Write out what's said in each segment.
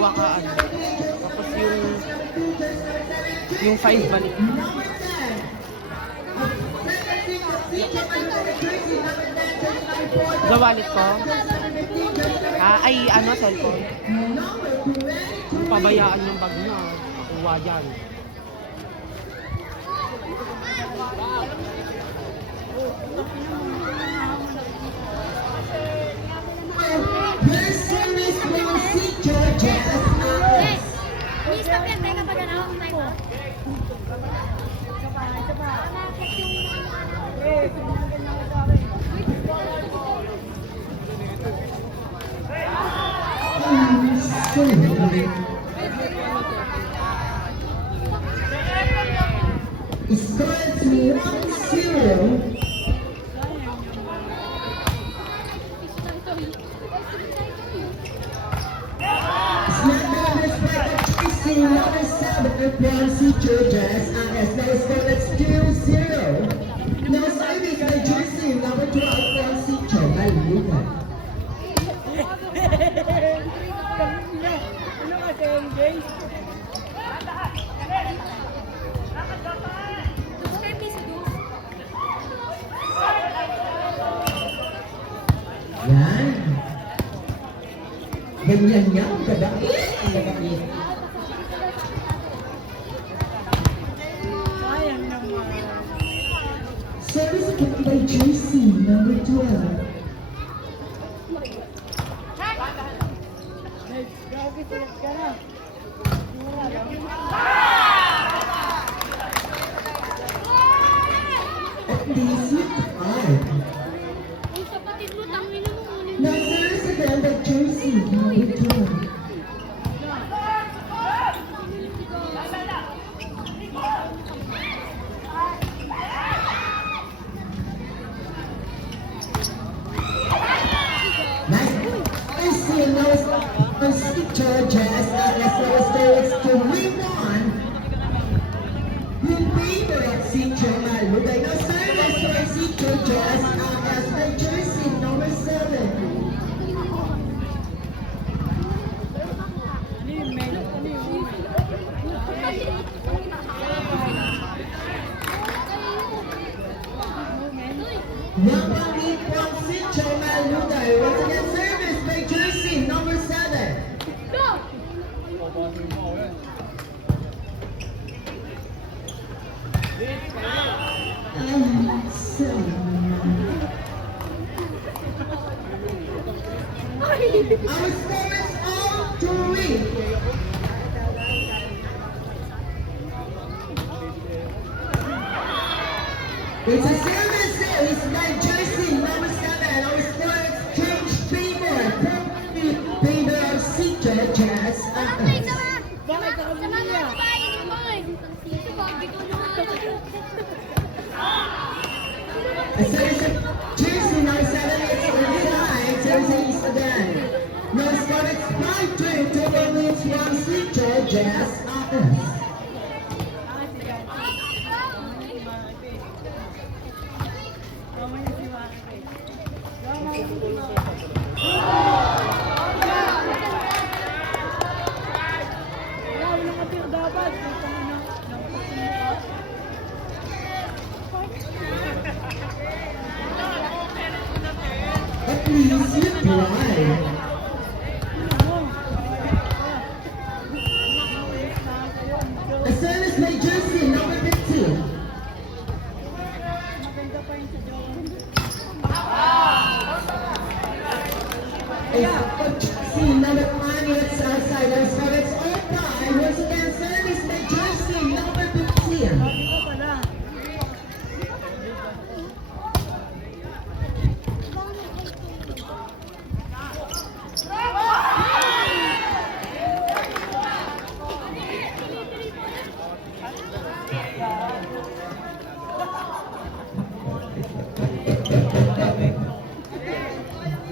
dalawa ka ano. Tapos yung 5 balik. Sa wallet ko? Ay ano, cellphone. Pabayaan yung bag mo. Kuha dyan. Scores 1-0. Number 7 Quincy Georges as now score is 2-0. Now service by jersey number 12 Quincy Georges. Yan. Ganyan yan, kabait. Ang kabait. Service given by jersey number 12. At least you are. Now service given by jersey number 12. Georges as well as Felix to win-one yung favorite si Jamal Lugay. Now service for si Georges as the jersey number 7. Number 8 from si Jamal Lugay. Once again, service by jersey number 7. Our score is all to win. It's a service series by jersey number 7. Our score is change favor of C. Georges. A service of jersey number 7 is inside. Service is again. No score is 5-2 to the leads from C. Georges. At least you try. A service by jersey number 15. See number 5, it's outside. Our score is all time. Once again, service by jersey number 15.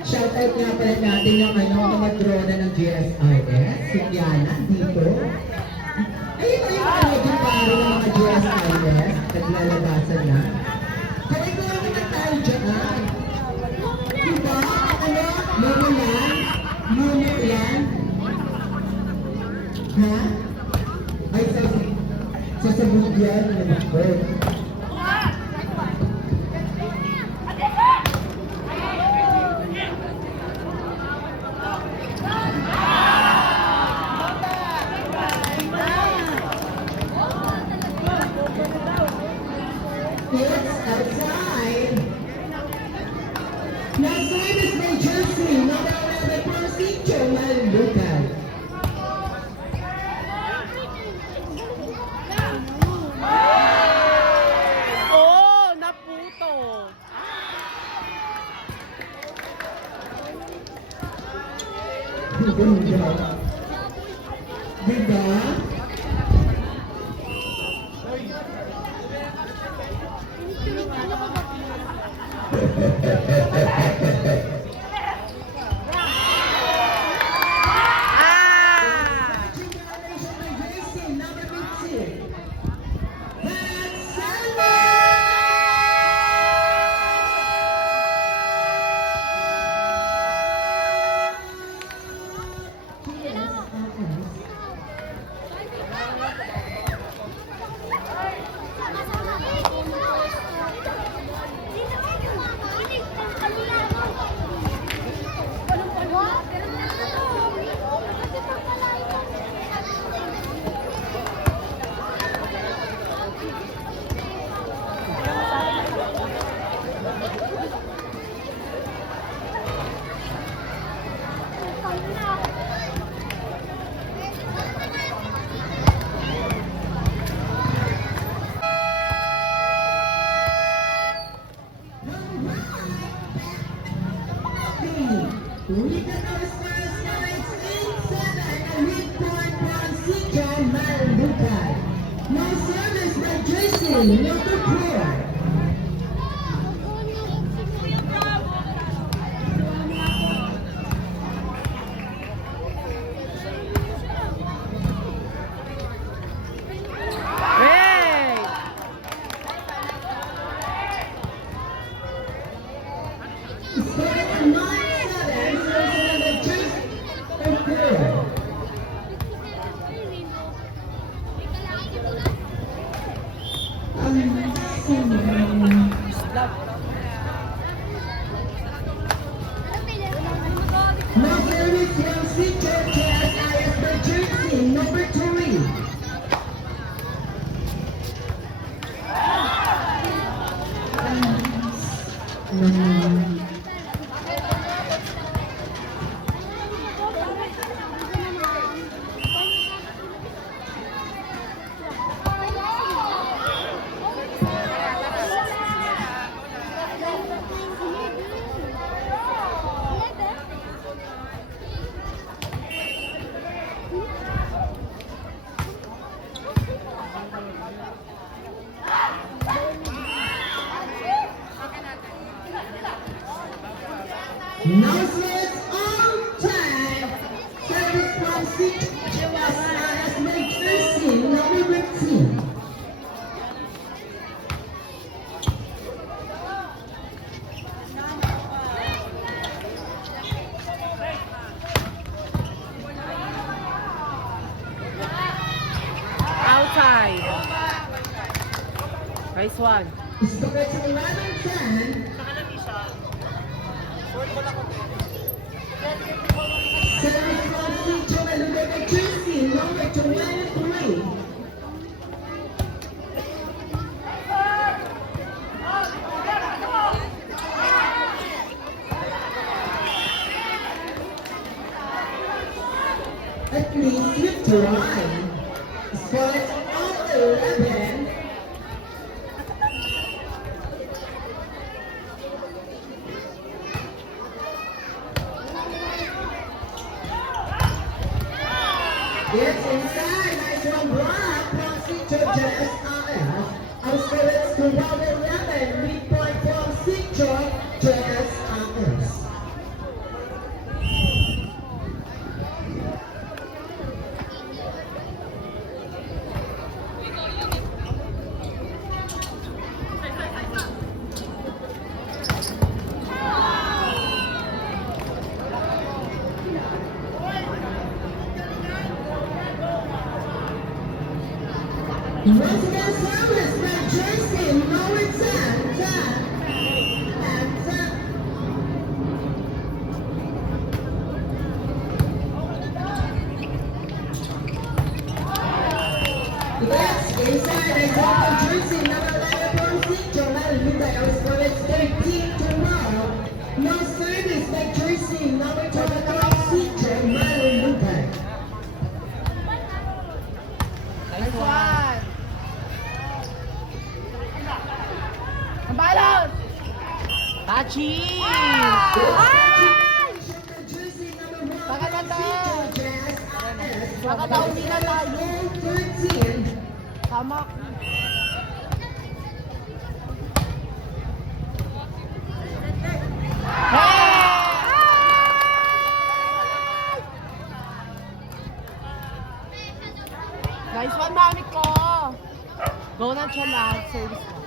Shoutout nga pala natin yung mga drone ng GSIS. Si Diana dito. Ayun yung mga paro ng mga GSIS. Naglalabasan na. Kaya ko naman tayo dyan. Diba? Ano? Muna yan. Ha? Ay, sasabog yan. Ano ba? It's outside. Now service by Jersey, number 11 for Sitio Malukan. Oh, naputo. Ganda. Diba? Ah! Congratulations by Jersey, number 15. That's Sandra! We can go as far as points 8-7 and midpoint from Sitio Malukan. No service by Jersey, number 4. Hey! Scoring 9-7, service by Jersey, number 4. No service from Sitio JSIS by Jersey, number 3. No service on time. Service from Sitio JSIS by Jersey, number 15. Outside. Nice one. Scores 11-10. Service from Sitio Malukan by Jersey, number 23. At least you try. Scores of 11. It's inside. Nice one block from Sitio JSIS. Our score is 12-11. Midpoint from Sitio JSIS. Once again, service by Jersey, number 10, 10, and 10. Yes, inside the top of Jersey, number 11, Joel Luda, our score is 13 to 1. No service by Jersey, number 12, Joel Luda. Nice one. Ang balon! Tachi! Nakatauli na tayo. Tama. Nice one, mami ko. Go na Chalan. Service mo.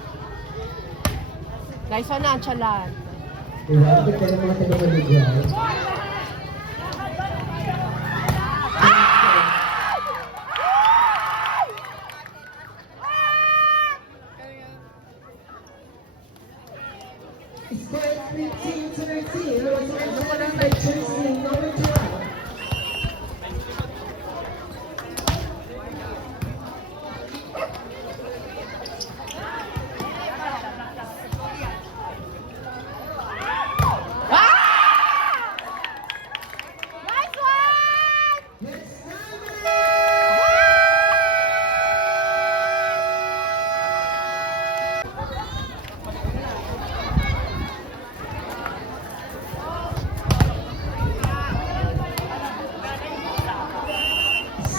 Nice one na Chalan. Grabe ka ng mga taga-maligay. Score 13-13. Los Angeles by Jersey, number 12.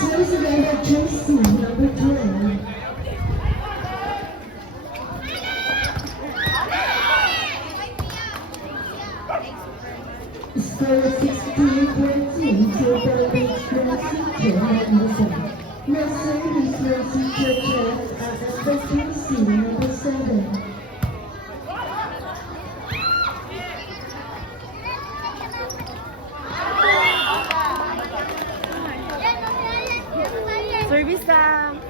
Service by Jersey, number 12. Score 16-14 to Belgrade City, no service, no secret checks as by Jersey, number 7. Service lang.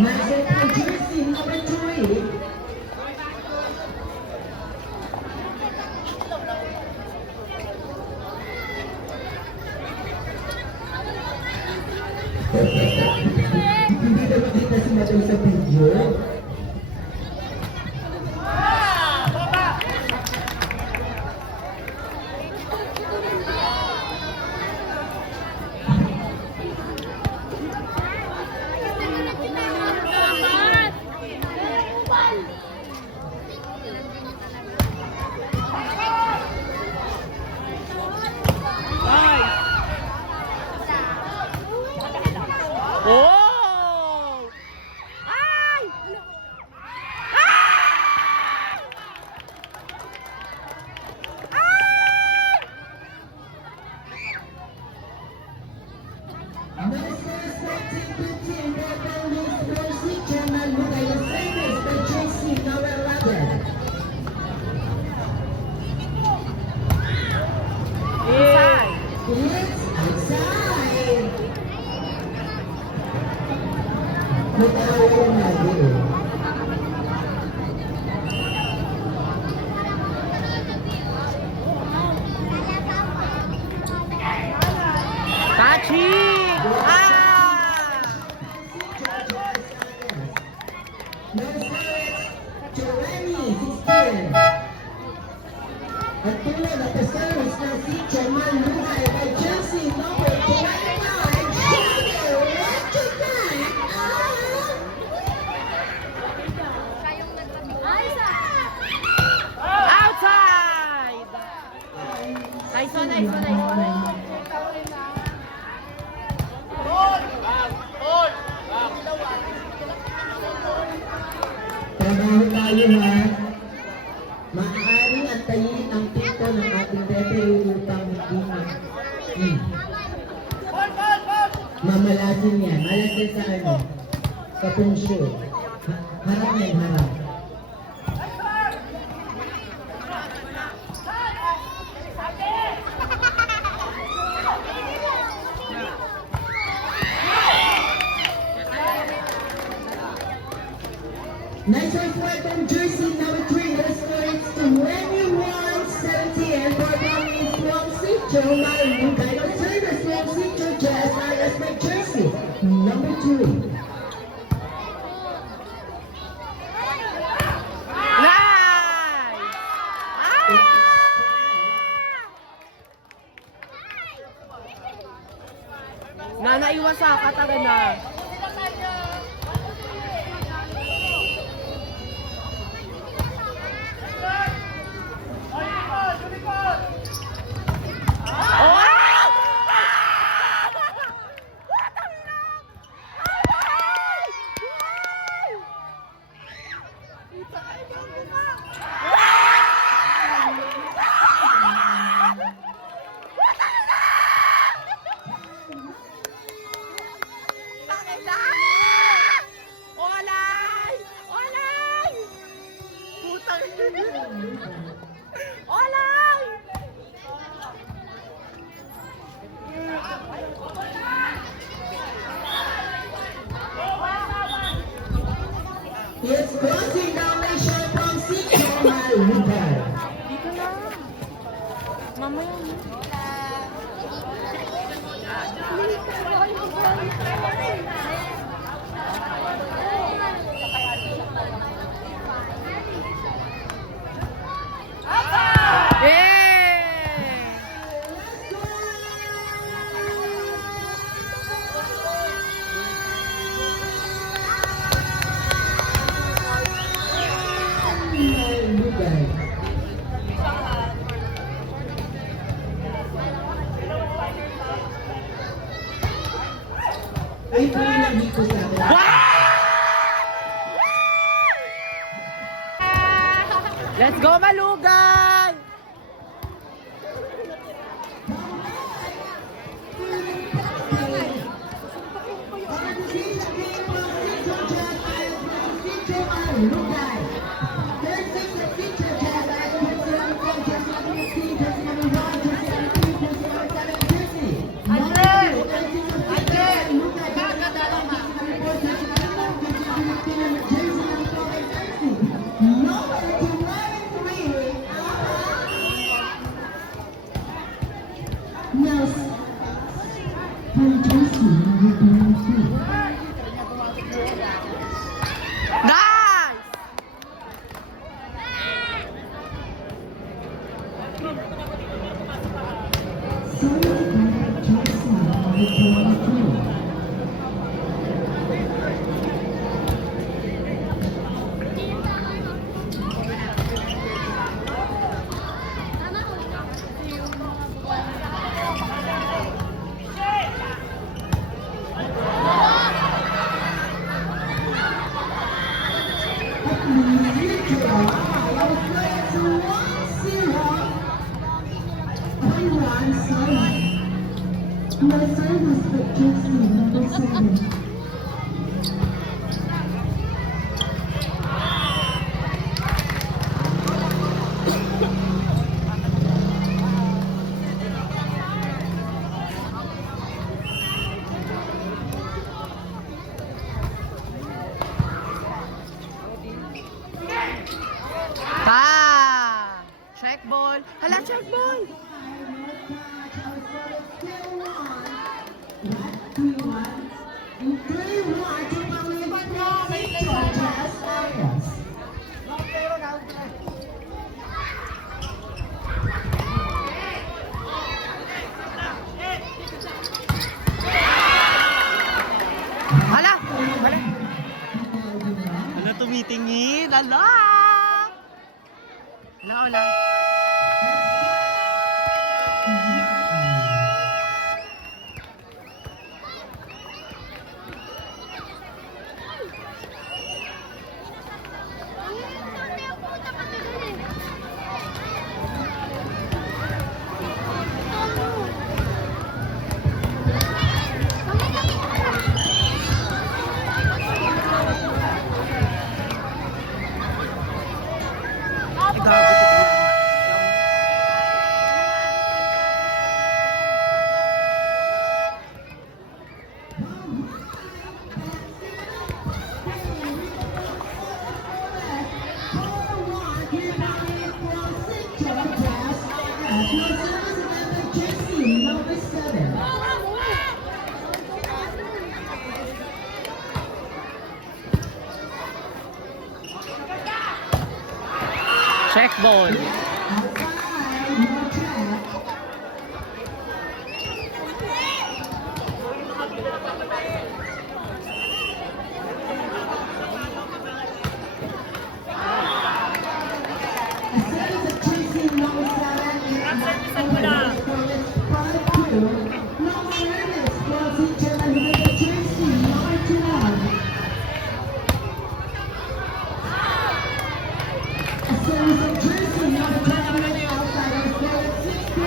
Magic by Jersey, number 3. Hindi na makita si Madam sa video. Oh! Ay! Inside. It's outside. Mag-aaral na din. Tachi! No service, Giovanni, 16. At tulad at the service ng si Jamal Lugay by Jersey, number 29. Junior, what you got? Outside! Nice one, nice one, nice one. Trabaho tayo ha. Maaaring antayin ang pinto ng ating referee upang hindi Mamalasin yan. Malasin sa ano? Sa punsyo. Harap yan, harap. Nice one for from jersey number 3. The score is 21-17. And for Bobby Swansea, Joe Malu. Title service, Swansea to JSI as my jersey number 2. Naiwan sa kataga na. It's crossing domination from Sito Malupay. Dito na. Mamaya na. Malupay. Ay, parang dito sa akin. Let's go, Malugay! Nice! My service for jersey number 7. Check ball. Hala, check ball. Hala! Hala! Ano tumitingin? Hala! Hala, hala. Ball. Outside, no check. A series of chasing number 7 is number service from teacher and with the chasing number 12. A series of chasing number 12 outside of score at 6-2.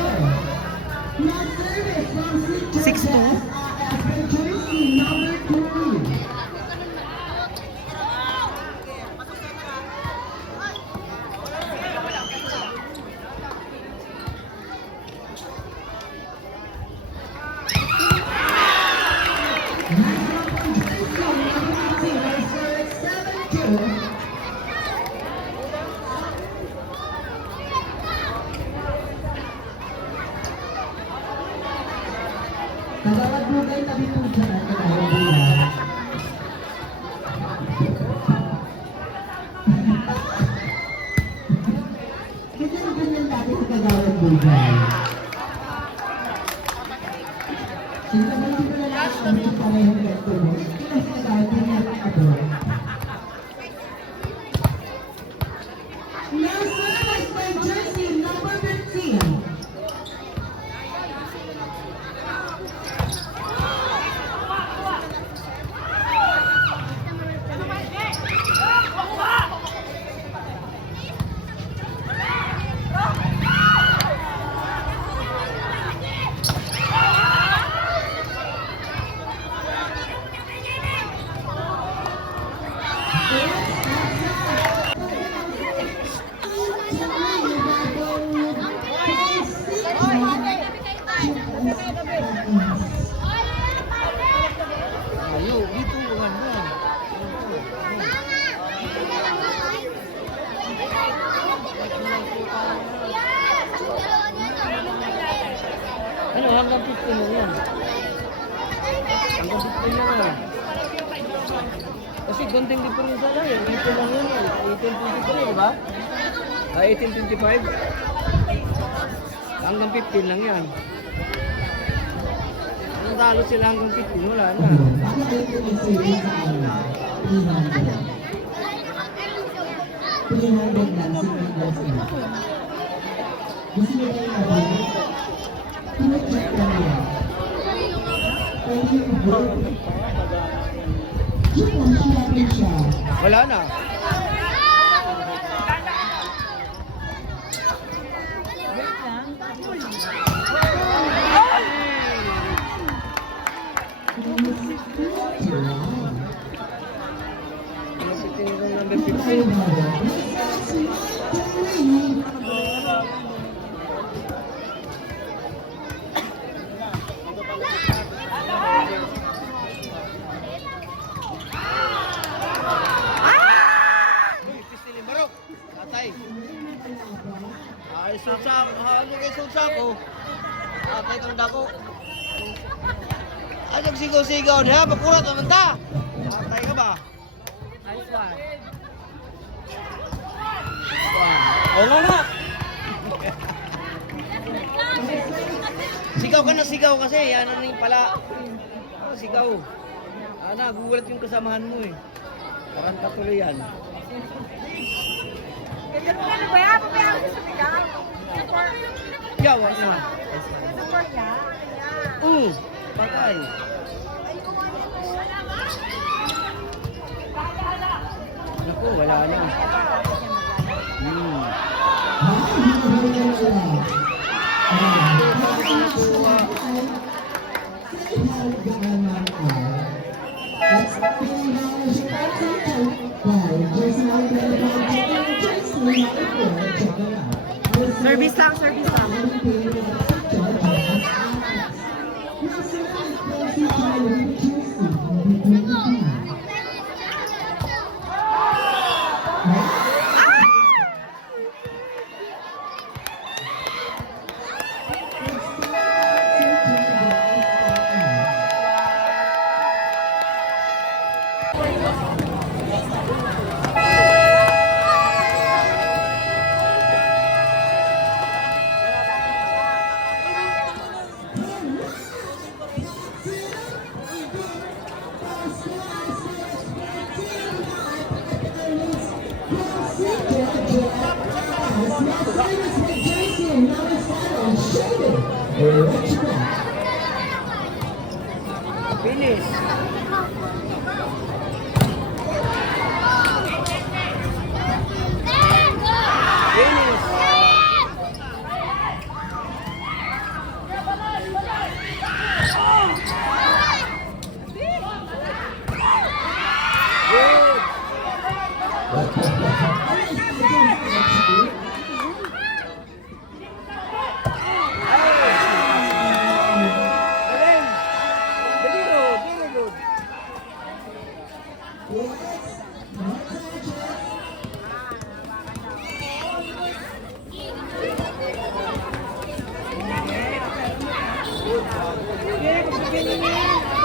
Now service from teacher 6-2. as the chasing number 3. Kagawad mo kayo tabi po dyan at kagawad mo yan. Ganyan dati sa kagawad mo dyan. Sinabay ko na lang ang mga parehong ganito mo. Kaya sa kagawad mo yan ako. Now service by jersey number 15. Ayo, gitu kan. Ano, hanggang 15 lang yan. Hanggang 15 lang yan. Kasi konting diferensya lang yan. 18 lang yan. 18.23, di ba? 18.25. Hanggang 15 lang yan. Kung talo sila hanggang 15, wala na. Bakit ito yung series sa kanila? 300. 300 lang si Miguel sila. Gusto nyo ba yung abay? Pino-check lang yan. Pwede yung abay. Check lang natin siya. Wala na. Number 15. Atay. Ay, sulsa. Ano kay sulsa ko? Atay kang dako. Ay, nagsigaw-sigaw niya. Pakulat naman ta. Atay ka ba? Nice one. Oo nga nga. Sigaw ka na sigaw kasi. Yan ano yung pala. Sigaw. Nagugulat yung kasamahan mo eh. Parang katuloy yan. Ano ba yan? Pabayaan ko sa sigaw. Yawa na. Support niya. Patay. Naku, wala na. Service lang, service lang. Famous with JC and Marisol, Shady. What you got? Finish. Finish. Good. Galing. Very good. Very good. Sige,